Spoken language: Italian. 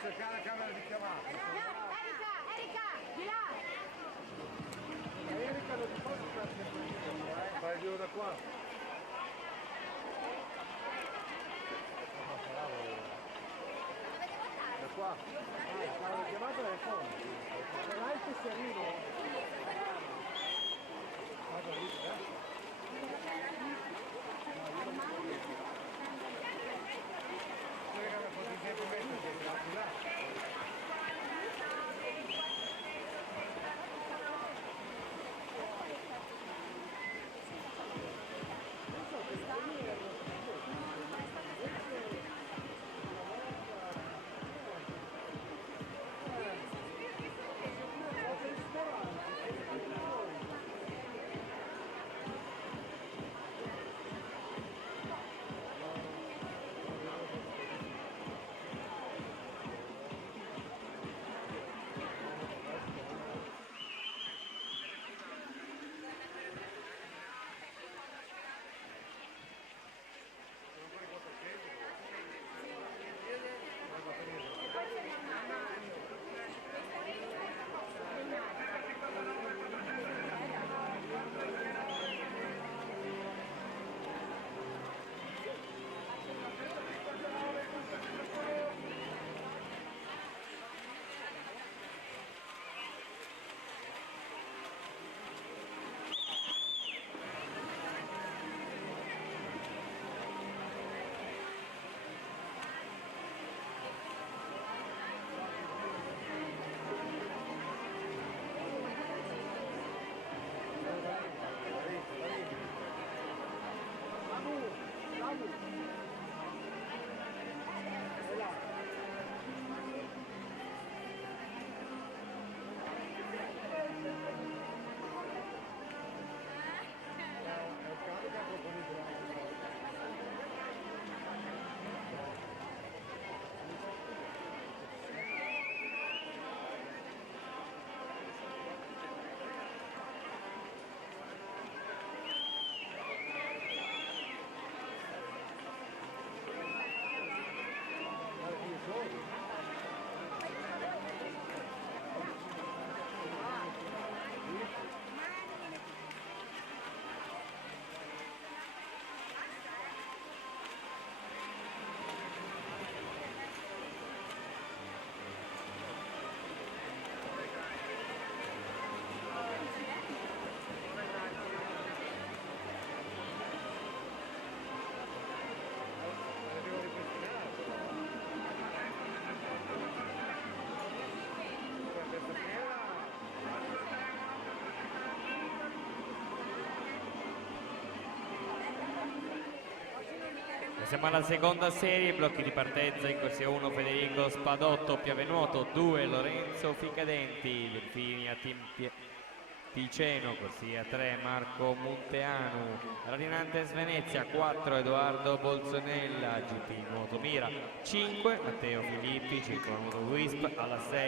cercare la camera di chiamata. Erika, di là! Erika non ti posso fare sempre il fai due da qua. Da qua? La camera di chiamata è fondo. Se l'altro si arriva. Vado lì, Siamo alla seconda serie, blocchi di partenza in corsia 1 Federico Spadotto, Piavenuoto 2 Lorenzo Ficadenti, Delfini a Team Ticeno, corsia 3 Marco Munteanu, Radinantes Venezia 4 Edoardo Bolzonella, GP Nuoto Mira 5 Matteo Filippi, Circolo Nuoto Wisp alla 6